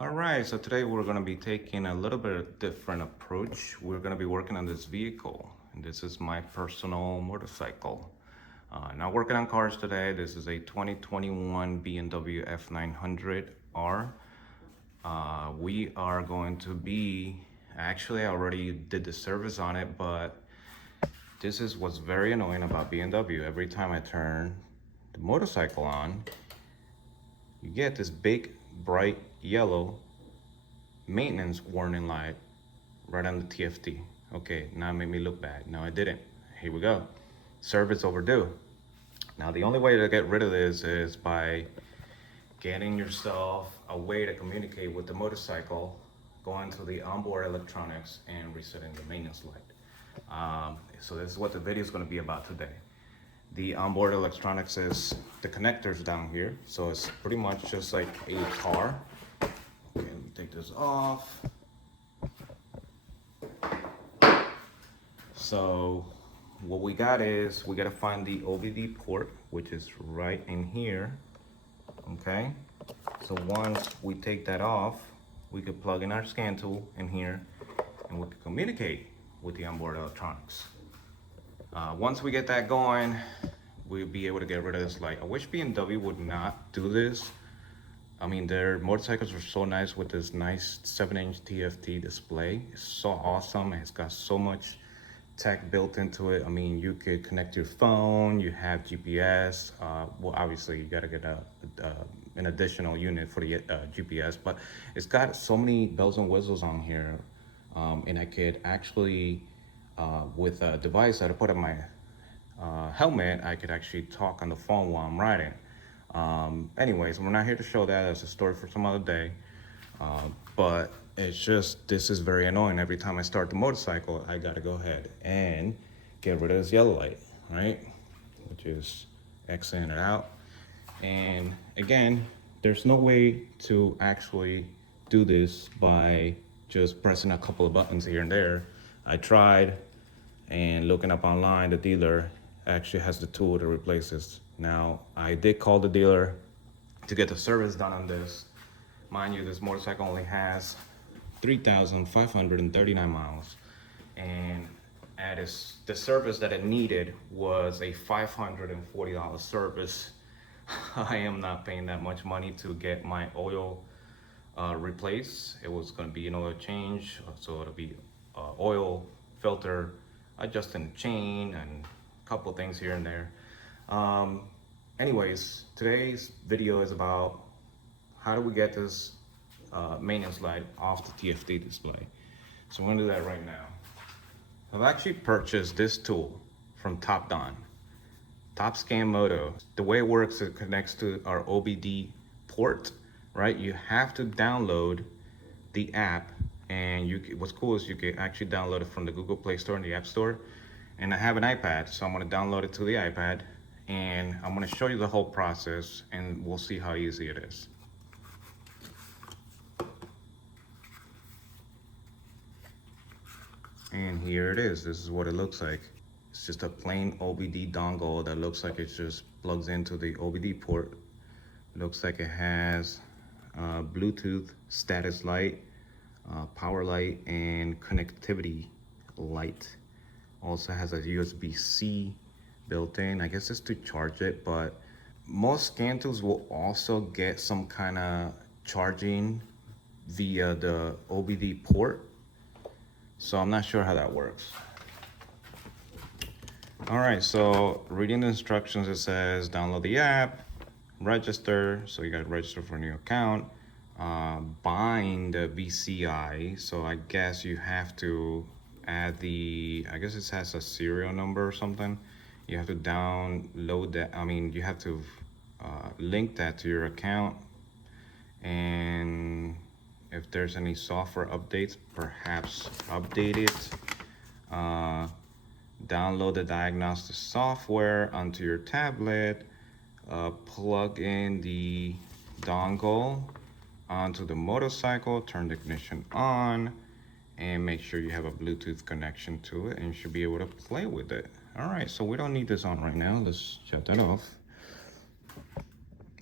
All right, so today we're going to be taking a little bit of different approach. We're going to be working on this vehicle, and this is my personal motorcycle. Not working on cars today. This is a 2021 BMW F900R. We are going to be, actually I already did the service on it, but this is what's very annoying about BMW. Every time I turn the motorcycle on, you get this big bright yellow maintenance warning light right on the TFT. Okay, now it made me look bad. No, I didn't. Here we go. Service overdue. Now the only way to get rid of this is by getting yourself a way to communicate with the motorcycle, going to the onboard electronics and resetting the maintenance light. So this is what the video is going to be about today. The onboard electronics is the connectors down here. So it's pretty much just like a car. Okay, let me take this off. So what we got is, we got to find the OBD port, which is right in here. Okay. So once we take that off, we could plug in our scan tool in here and we can communicate with the onboard electronics. Once we get that going, we'll be able to get rid of this light. I wish BMW would not do this. I mean, their motorcycles are so nice with this nice 7-inch TFT display. It's so awesome. It's got so much tech built into it. I mean, you could connect your phone, you have GPS. Well, obviously you gotta get an additional unit for the GPS, but it's got so many bells and whistles on here. And I could actually, with a device that I put on my helmet, I could actually talk on the phone while I'm riding. Anyways, we're not here to show that. That's a story for some other day. But it's just, this is very annoying. Every time I start the motorcycle, I gotta go ahead and get rid of this yellow light, right? Which is Xing it out. And again, there's no way to actually do this by just pressing a couple of buttons here and there. I tried, and looking up online, the dealer actually has the tool to replace this. Now, I did call the dealer to get the service done on this. Mind you, this motorcycle only has 3,539 miles. And the service that it needed was a $540 service. I am not paying that much money to get my oil replaced. It was gonna be an oil change, so it'll be oil filter, adjusting the chain, and a couple things here and there. Anyways, today's video is about how do we get this maintenance light off the TFT display. So we're gonna do that right now. I've actually purchased this tool from TOPDON TOPSCAN Moto. The way it works, it connects to our OBD port, right? You have to download the app, and what's cool is you can actually download it from the Google Play Store and the App Store. And I have an iPad, so I'm gonna download it to the iPad, and I'm gonna show you the whole process, and we'll see how easy it is. And here it is. This is what it looks like. It's just a plain OBD dongle that looks like it just plugs into the OBD port. Looks like it has Bluetooth status light, power light, and connectivity light. Also has a USB-C built in. I guess it's to charge it, but most scan tools will also get some kind of charging via the OBD port. So I'm not sure how that works. All right, so reading the instructions, it says download the app, register. So you got to register for a new account, bind the VCI. So I guess you have to add I guess it has a serial number or something. You have to download that. I mean, you have to link that to your account. And if there's any software updates, perhaps update it. Download the diagnostics software onto your tablet. Plug in the dongle onto the motorcycle, turn the ignition on, and make sure you have a Bluetooth connection to it, and you should be able to play with it. All right, so we don't need this on right now. Let's shut that off.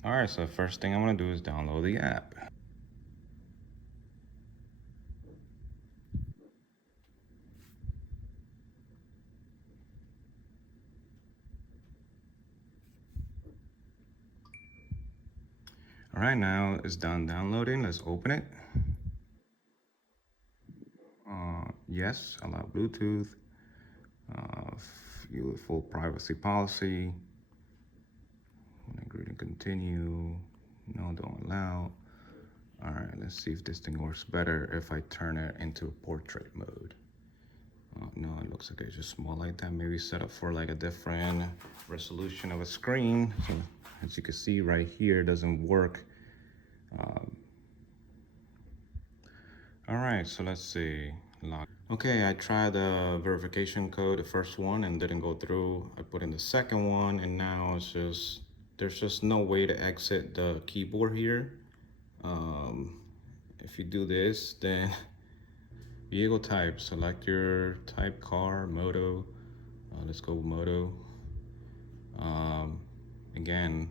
All right, so the first thing I'm gonna do is download the app. All right, now it's done downloading. Let's open it. Yes, allow Bluetooth. View full privacy policy. Agree to continue. No, don't allow. All right, let's see if this thing works better if I turn it into portrait mode. No, it looks like it's just small like that. Maybe set up for like a different resolution of a screen. So as you can see right here, it doesn't work. All right, so let's see. Okay, I tried the verification code, the first one, and didn't go through. I put in the second one, and now it's just, there's just no way to exit the keyboard here. If you do this, then vehicle type, select your type, car, moto. Let's go moto. Again,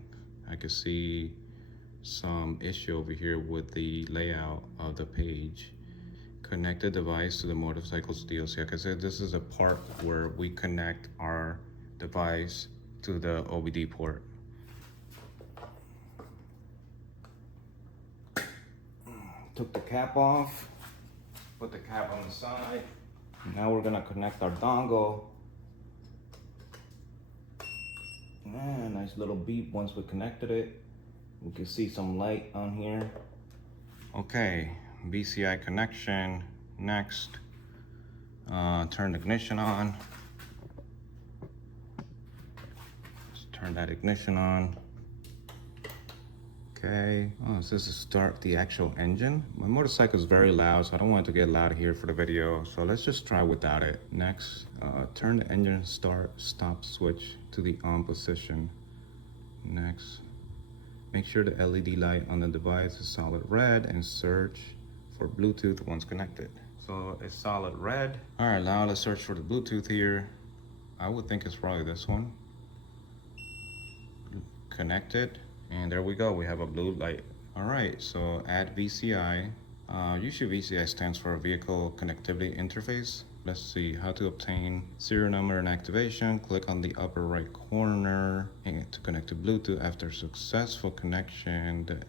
I can see some issue over here with the layout of the page. Connect the device to the motorcycle's DLC. Like I said, this is a part where we connect our device to the OBD port. Took the cap off, put the cap on the side. Now we're gonna connect our dongle. Nice little beep once we connected it. We can see some light on here. Okay, VCI connection. Next, turn the ignition on. Let's turn that ignition on. Okay, oh, so this is start the actual engine. My motorcycle is very loud, so I don't want it to get loud here for the video. So let's just try without it. Next, turn the engine stop switch to the on position. Next, make sure the LED light on the device is solid red and search for Bluetooth once connected. So it's solid red. All right, now let's search for the Bluetooth here. I would think it's probably this one. Connected. And there we go, we have a blue light. All right, so add VCI. Usually VCI stands for Vehicle Connectivity Interface. Let's see how to obtain serial number and activation. Click on the upper right corner and to connect to Bluetooth. After successful connection, the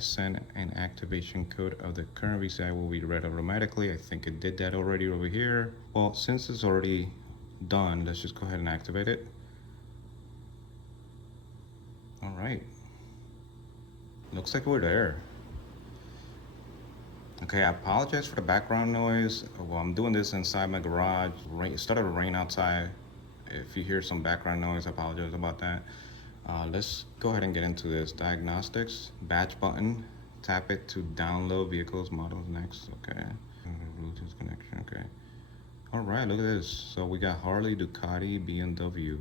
SN and activation code of the current VCI will be read automatically. I think it did that already over here. Well, since it's already done, let's just go ahead and activate it. All right. Looks like we're there. Okay, I apologize for the background noise. Well, I'm doing this inside my garage. It started to rain outside. If you hear some background noise, I apologize about that. Let's go ahead and get into this. Diagnostics, batch button. Tap it to download vehicles, models next. Okay. Bluetooth connection, okay. All right, look at this. So we got Harley, Ducati, BMW.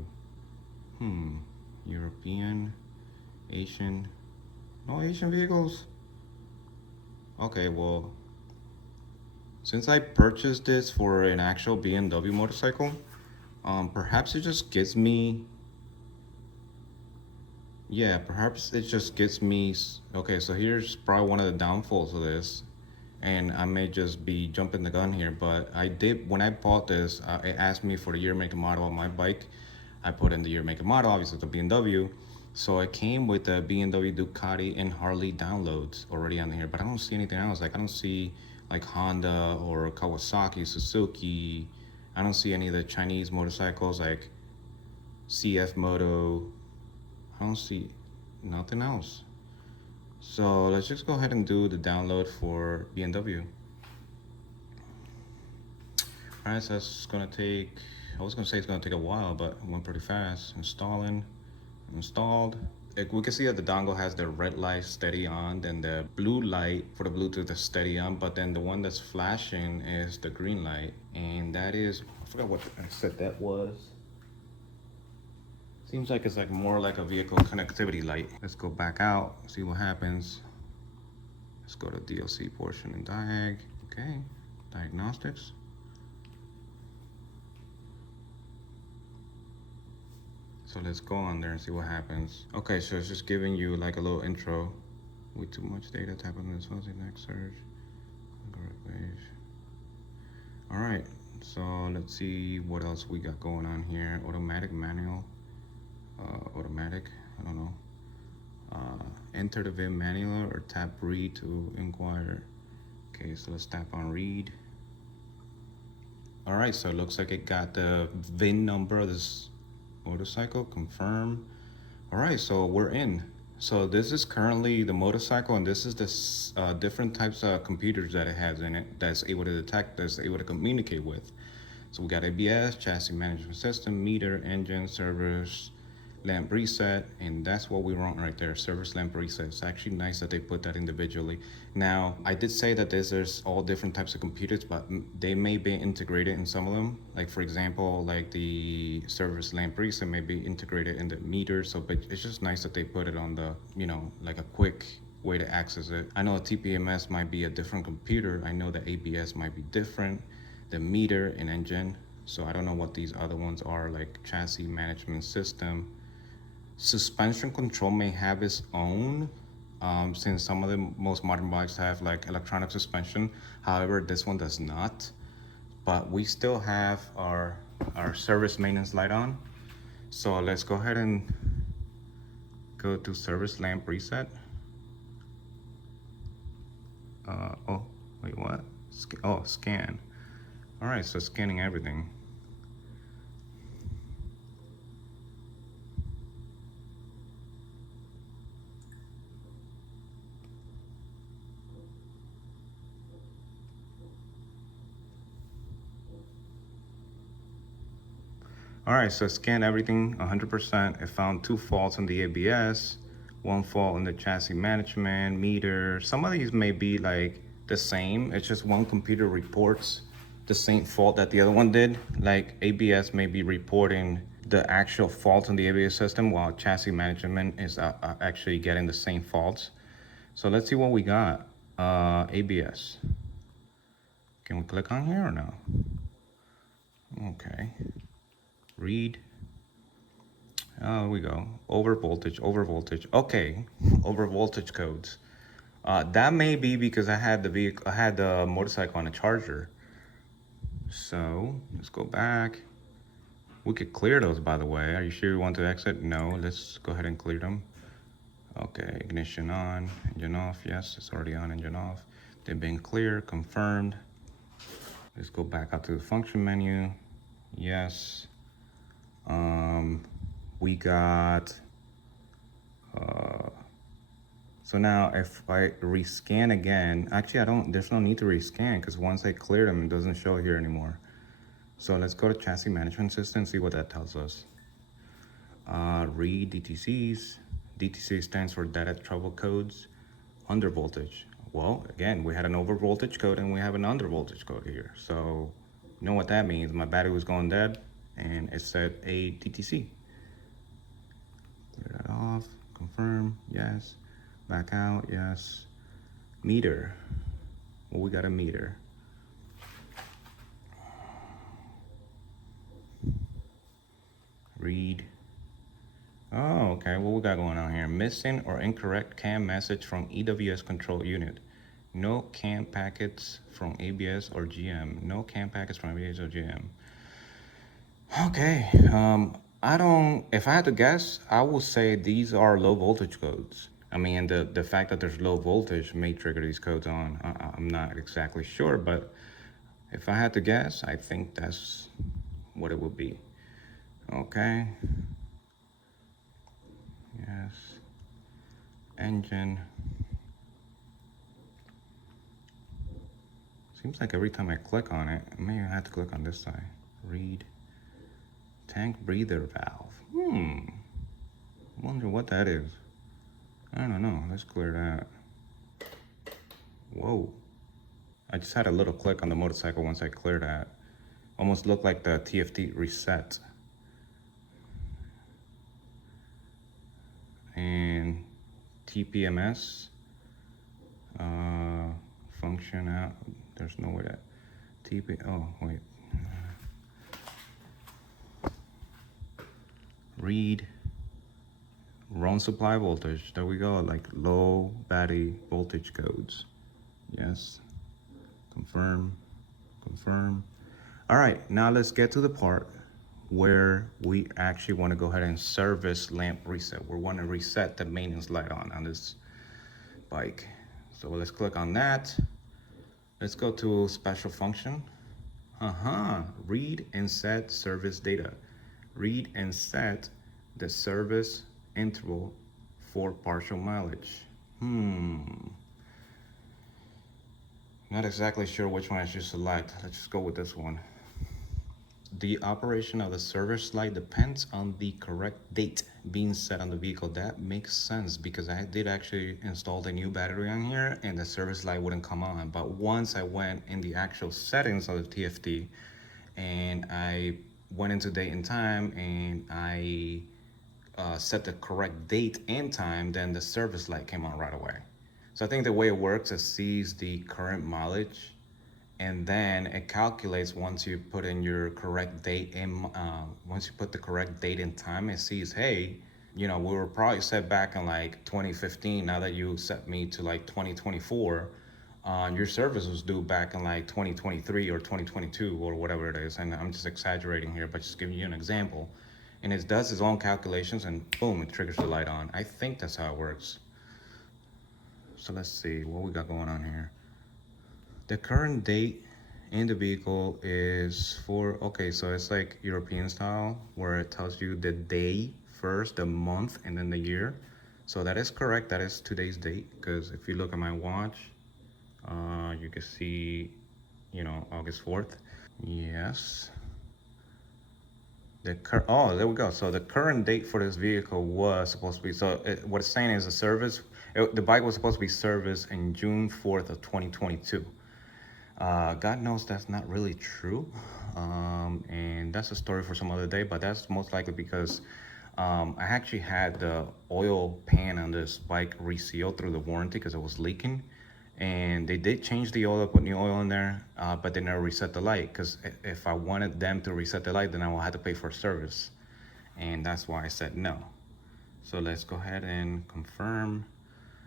European, Asian. No Asian vehicles? Okay, well, since I purchased this for an actual BMW motorcycle, perhaps it just gives me, perhaps it just gives me, okay, so here's probably one of the downfalls of this, and I may just be jumping the gun here, but when I bought this, it asked me for the year, make, and model on my bike. I put in the year, make, and model, obviously the BMW. So it came with the BMW, Ducati, and Harley downloads already on here, but I don't see anything else. Like I don't see like Honda or Kawasaki, Suzuki. I don't see any of the Chinese motorcycles like CF Moto. I don't see nothing else. So let's just go ahead and do the download for BMW. All right, so that's gonna take, I was gonna say it's gonna take a while, but it went pretty fast. Installing. Installed. We can see that the dongle has the red light steady on, then the blue light for the Bluetooth is steady on, but then the one that's flashing is the green light, and that is, I forgot what I said that was. Seems like it's like more like a vehicle connectivity light. Let's go back out, see what happens. Let's go to DLC portion and diag. Okay, diagnostics. So let's go on there and see what happens. Okay, so it's just giving you like a little intro. With too much data, tap on this fuzzy next search. All right, so let's see what else we got going on here. Automatic, manual, automatic, I don't know. enter the VIN manual or tap read to inquire. Okay, so let's tap on read. All right, so it looks like it got the VIN number of this motorcycle, confirm. All right, so we're in. So this is currently the motorcycle, and this is the different types of computers that it has in it that's able to detect, that's able to communicate with. So we got ABS, chassis management system, meter, engine, servers, lamp reset, and that's what we want right there, service lamp reset. It's actually nice that they put that individually. Now, I did say that there's all different types of computers, but they may be integrated in some of them. Like for example, like the service lamp reset may be integrated in the meter, so but it's just nice that they put it on the, you know, like a quick way to access it. I know a TPMS might be a different computer. I know that ABS might be different, the meter and engine. So I don't know what these other ones are, like chassis management system. Suspension control may have its own, since some of the most modern bikes have like electronic suspension. However, this one does not. But we still have our service maintenance light on. So let's go ahead and go to service lamp reset. Oh, wait, what? Oh, scan. All right, so scanning everything. All right, so scan everything 100%. It found 2 faults on the ABS, 1 fault in the chassis management, meter. Some of these may be like the same. It's just one computer reports the same fault that the other one did. Like ABS may be reporting the actual fault on the ABS system, while chassis management is actually getting the same faults. So let's see what we got. ABS. Can we click on here or no? Okay. Read. Oh, we go. Over voltage. Okay, over voltage codes. That may be because I had the motorcycle on a charger. So let's go back. We could clear those, by the way. Are you sure you want to exit? No, let's go ahead and clear them. Okay, ignition on, engine off. Yes, it's already on, engine off. They've been clear, confirmed. Let's go back out to the function menu. Yes. We got, so now if I rescan again, actually there's no need to rescan because once I clear them, it doesn't show here anymore. So let's go to chassis management system and see what that tells us. Read DTCs. DTC stands for data trouble codes. Under voltage. Well, again, we had an over voltage code and we have an under voltage code here. So you know what that means. My battery was going dead and it said a DTC. Clear that off, confirm, yes. Back out, yes. Meter. Well, we got a meter. Read. Oh, okay, what we got going on here? Missing or incorrect CAN message from EWS control unit. No CAN packets from ABS or GM. No CAN packets from ABS or GM. Okay, if I had to guess, I would say these are low voltage codes. I mean, the fact that there's low voltage may trigger these codes on. I'm not exactly sure, but if I had to guess, I think that's what it would be. Okay. Yes. Engine. Seems like every time I click on it, I may have to click on this side. Read. Tank breather valve. Wonder what that is. I don't know. Let's clear that. Whoa. I just had a little click on the motorcycle once I cleared that. Almost looked like the TFT reset. And TPMS. Function out. There's no way that. Oh, wait. Read. Run supply voltage. There we go. Like low battery voltage codes. Yes. Confirm. Confirm. All right. Now let's get to the part where we actually want to go ahead and service lamp reset. We want to reset the maintenance light on this bike. So let's click on that. Let's go to special function. Read and set service data. Read and set the service interval for partial mileage. Not exactly sure which one I should select. Let's just go with this one. The operation of the service light depends on the correct date being set on the vehicle. That makes sense because I did actually install the new battery on here and the service light wouldn't come on. But once I went in the actual settings of the TFT and I went into date and time and I set the correct date and time, then the service light came on right away. So I think the way it works, it sees the current mileage and then it calculates once you put in your correct date and once you put the correct date and time, it sees, hey, you know, we were probably set back in like 2015. Now that you set me to like 2024, your service was due back in like 2023 or 2022 or whatever it is. And I'm just exaggerating here, but just giving you an example. And it does its own calculations and boom, it triggers the light on. I think that's how it works. So let's see what we got going on here. The current date in the vehicle is for, okay, so it's like European style where it tells you the day first, the month, and then the year. So that is correct. That is today's date because if you look at my watch, you can see, you know, August 4th. Yes. Oh, there we go. So the current date for this vehicle was supposed to be, what it's saying is the bike was supposed to be serviced in June 4th of 2022. God knows that's not really true. And that's a story for some other day, but that's most likely because I actually had the oil pan on this bike resealed through the warranty because it was leaking. And they did change the oil, put new oil in there, but they never reset the light because if I wanted them to reset the light, then I will have to pay for service. And that's why I said no. So let's go ahead and confirm.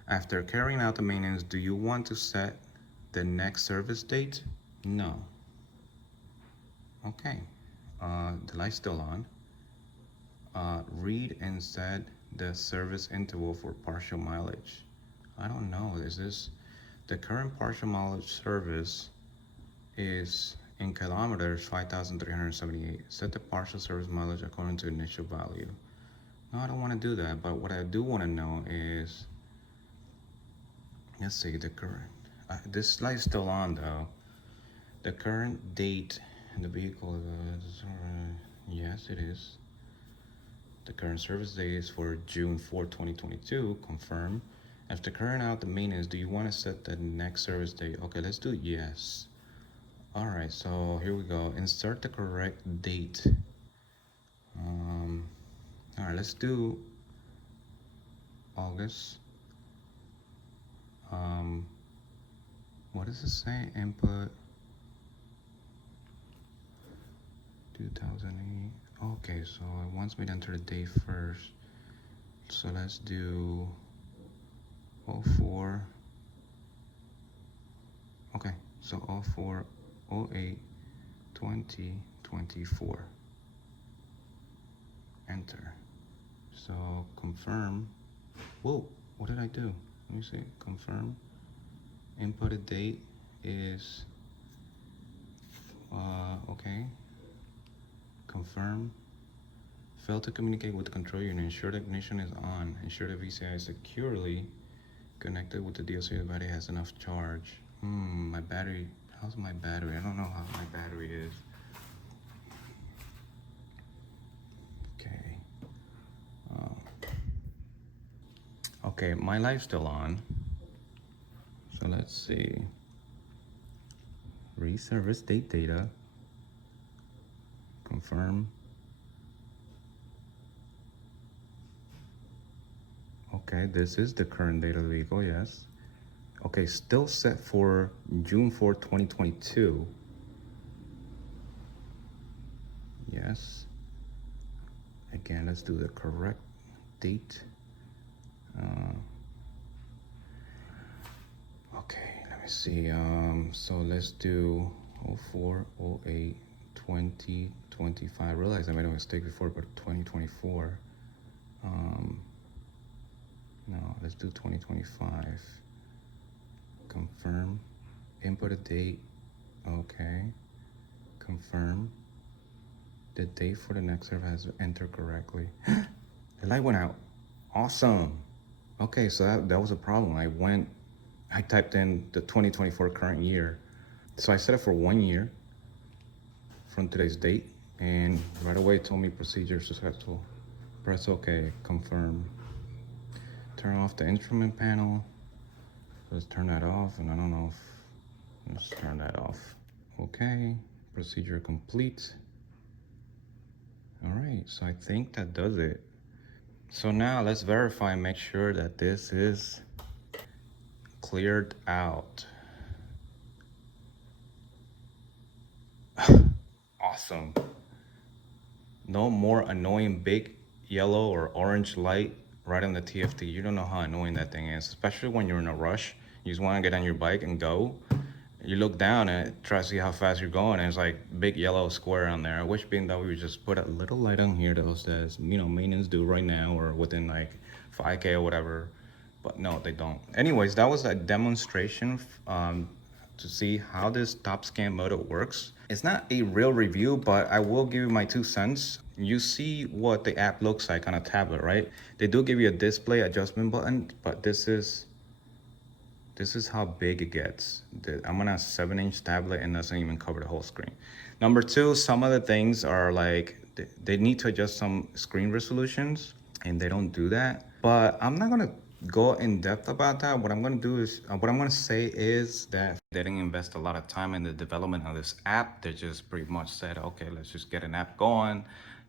After carrying out the maintenance, do you want to set the next service date? No. Okay. The light's still on. Read and set the service interval for partial mileage. I don't know. Is this the current partial mileage service is in kilometers 5,378. Set the partial service mileage according to initial value. No, I don't want to do that. But what I do want to know is, let's see, the current. This light's still on though. The current date in the vehicle is, yes, it is. The current service date is for June 4, 2022. Confirm. After carrying out the maintenance, do you want to set the next service date? Okay, let's do yes. All right, so here we go. Insert the correct date. All right, let's do August. What does it say? Input 2008. Okay, so it wants me to enter the date first. So let's do 04. Okay, so 04, 08, 2024. Enter. So confirm. Whoa, what did I do? Let me see. Confirm. Inputted date is okay. Confirm. Failed to communicate with the control unit. Ensure the ignition is on. Ensure the VCI is securely connected with the DLC. The battery has enough charge. My battery. How's my battery? I don't know how my battery is. Okay. Okay, my light's still on. So let's see. Reservice date data. Confirm. Okay, this is the current date of the vehicle, yes. Okay, still set for June 4, 2022. Yes. Again, let's do the correct date. Okay, let me see. So let's do 04, 08, 2025. I realized I made a mistake before, but 2024. No, let's do 2025. Confirm. Input a date. Okay. Confirm. The date for the next serve has entered correctly. The light went out. Awesome. Okay, so that was a problem. I typed in the 2024 current year. So I set it for 1 year from today's date, and right away it told me procedure successful. Press OK, confirm. Turn off the instrument panel. Let's turn that off, and I don't know if, let's turn that off. Okay, procedure complete. All right, so I think that does it. So now let's verify and make sure that this is cleared out. Awesome. No more annoying big yellow or orange light right on the TFT. You don't know how annoying that thing is, especially when you're in a rush. You just want to get on your bike and go. You look down and try to see how fast you're going, and it's like big yellow square on there. I wish being that we would just put a little light on here that says, you know, maintenance due right now or within like 5K or whatever. But no, they don't. Anyways, that was a demonstration to see how this TOPSCAN motor works. It's not a real review, but I will give you my 2 cents. You see what the app looks like on a tablet, right? They do give you a display adjustment button, but this is how big it gets. I'm on a 7-inch tablet and doesn't even cover the whole screen. Number 2, some of the things are like, they need to adjust some screen resolutions and they don't do that. But I'm not gonna go in depth about that. What I'm gonna do is, what I'm gonna say is that they didn't invest a lot of time in the development of this app. They just pretty much said, okay, let's just get an app going.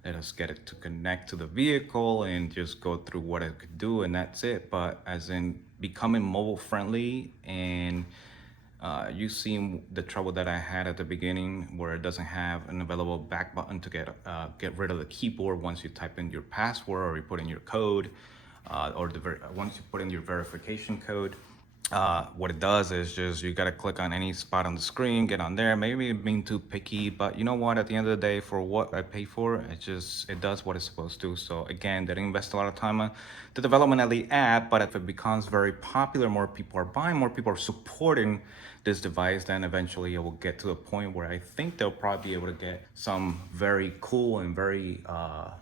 Let us get it to connect to the vehicle and just go through what it could do, and that's it. But as in becoming mobile friendly, and you seen the trouble that I had at the beginning where it doesn't have an available back button to get rid of the keyboard once you type in your password or you put in your code, or once you put in your verification code. What it does is just you gotta click on any spot on the screen, get on there. Maybe being too picky, but you know what? At the end of the day, for what I pay for, it does what it's supposed to. So again, they didn't invest a lot of time on the development of the app, but if it becomes very popular, more people are buying, more people are supporting this device, then eventually it will get to the point where I think they'll probably be able to get some very cool and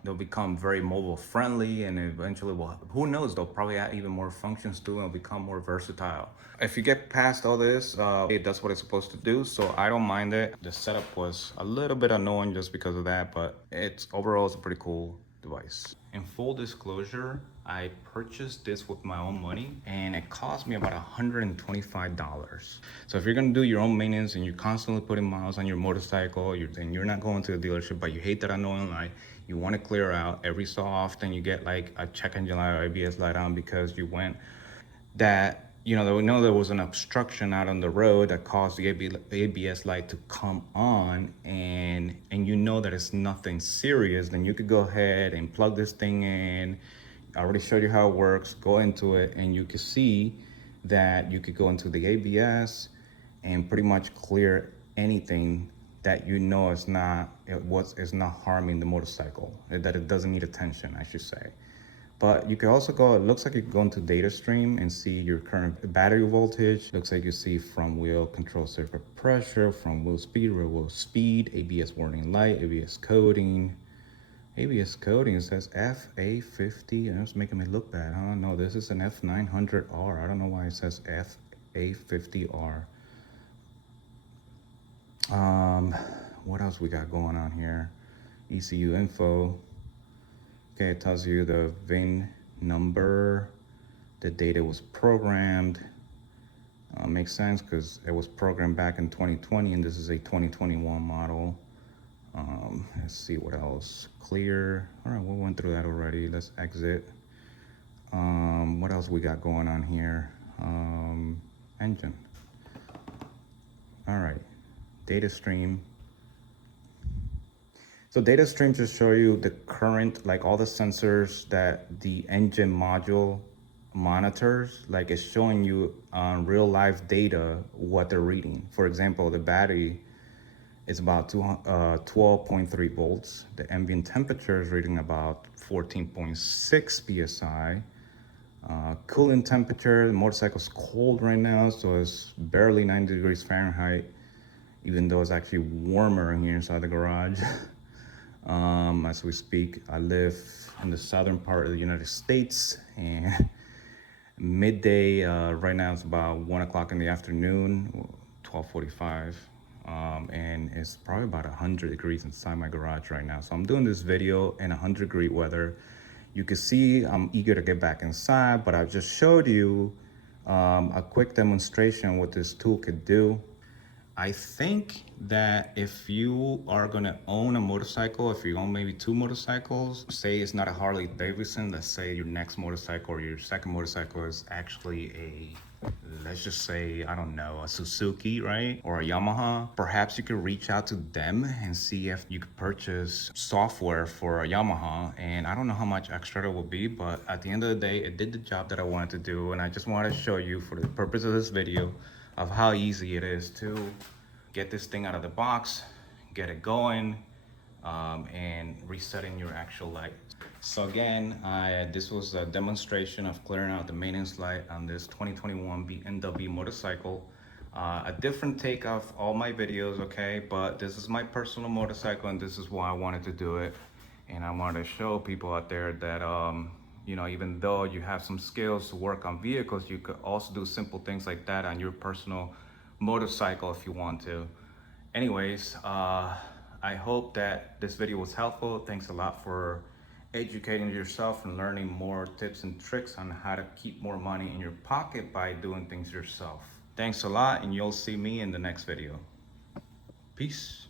they'll become very mobile friendly, and eventually who knows, they'll probably add even more functions to it and become more versatile. If you get past all this, it does what it's supposed to do, so I don't mind it. The setup was a little bit annoying just because of that, but overall it's a pretty cool device. In full disclosure, I purchased this with my own money and it cost me about $125. So if you're gonna do your own maintenance and you're constantly putting miles on your motorcycle, and you're not going to the dealership, but you hate that annoying light, you want to clear out every so often, you get like a check engine light or ABS light on because you went that, you know there was an obstruction out on the road that caused the ABS light to come on, and you know that it's nothing serious, then you could go ahead and plug this thing in. I already showed you how it works. Go into it and you can see that you could go into the ABS and pretty much clear anything that you know is not harming the motorcycle, that it doesn't need attention, I should say. But you can also go, it looks like you can go into data stream and see your current battery voltage. Looks like you see front wheel control circuit pressure, front wheel speed, rear wheel speed, ABS warning light, ABS coding. ABS coding, it says FA50, and it's making me look bad, huh? No, this is an F900R. I don't know why it says FA50R. What else we got going on here? ECU info. Okay, it tells you the VIN number, the date it was programmed. Makes sense because it was programmed back in 2020 and this is a 2021 model. Let's see what else. Clear. All right, we went through that already. Let's exit. What else we got going on here? Engine. All right, data stream. So data stream just show you the current, like all the sensors that the engine module monitors, like it's showing you on real life data what they're reading. For example, the battery is about 12.3 volts. The ambient temperature is reading about 14.6 psi. Cooling temperature, the motorcycle's cold right now, so it's barely 90 degrees Fahrenheit, even though it's actually warmer in here inside the garage. As we speak, I live in the southern part of the United States, and midday, right now it's about 1 o'clock in the afternoon, 12:45. And it's probably about 100 degrees inside my garage right now. So I'm doing this video in 100-degree weather. You can see I'm eager to get back inside, but I just showed you a quick demonstration what this tool could do. I think that if you are gonna own a motorcycle, if you own maybe 2 motorcycles, say it's not a Harley Davidson, let's say your next motorcycle or your second motorcycle is actually a, let's just say, I don't know, a Suzuki, right? Or a Yamaha. Perhaps you could reach out to them and see if you could purchase software for a Yamaha. And I don't know how much extra it will be, but at the end of the day, it did the job that I wanted to do. And I just wanted to show you, for the purpose of this video, of how easy it is to get this thing out of the box, get it going, and resetting your actual light. So again, this was a demonstration of clearing out the maintenance light on this 2021 BMW motorcycle. A different take of all my videos, okay? But this is my personal motorcycle and this is why I wanted to do it. And I wanted to show people out there that, you know, even though you have some skills to work on vehicles, you could also do simple things like that on your personal motorcycle if you want to. Anyways, I hope that this video was helpful. Thanks a lot for educating yourself and learning more tips and tricks on how to keep more money in your pocket by doing things yourself. Thanks a lot, and you'll see me in the next video. Peace.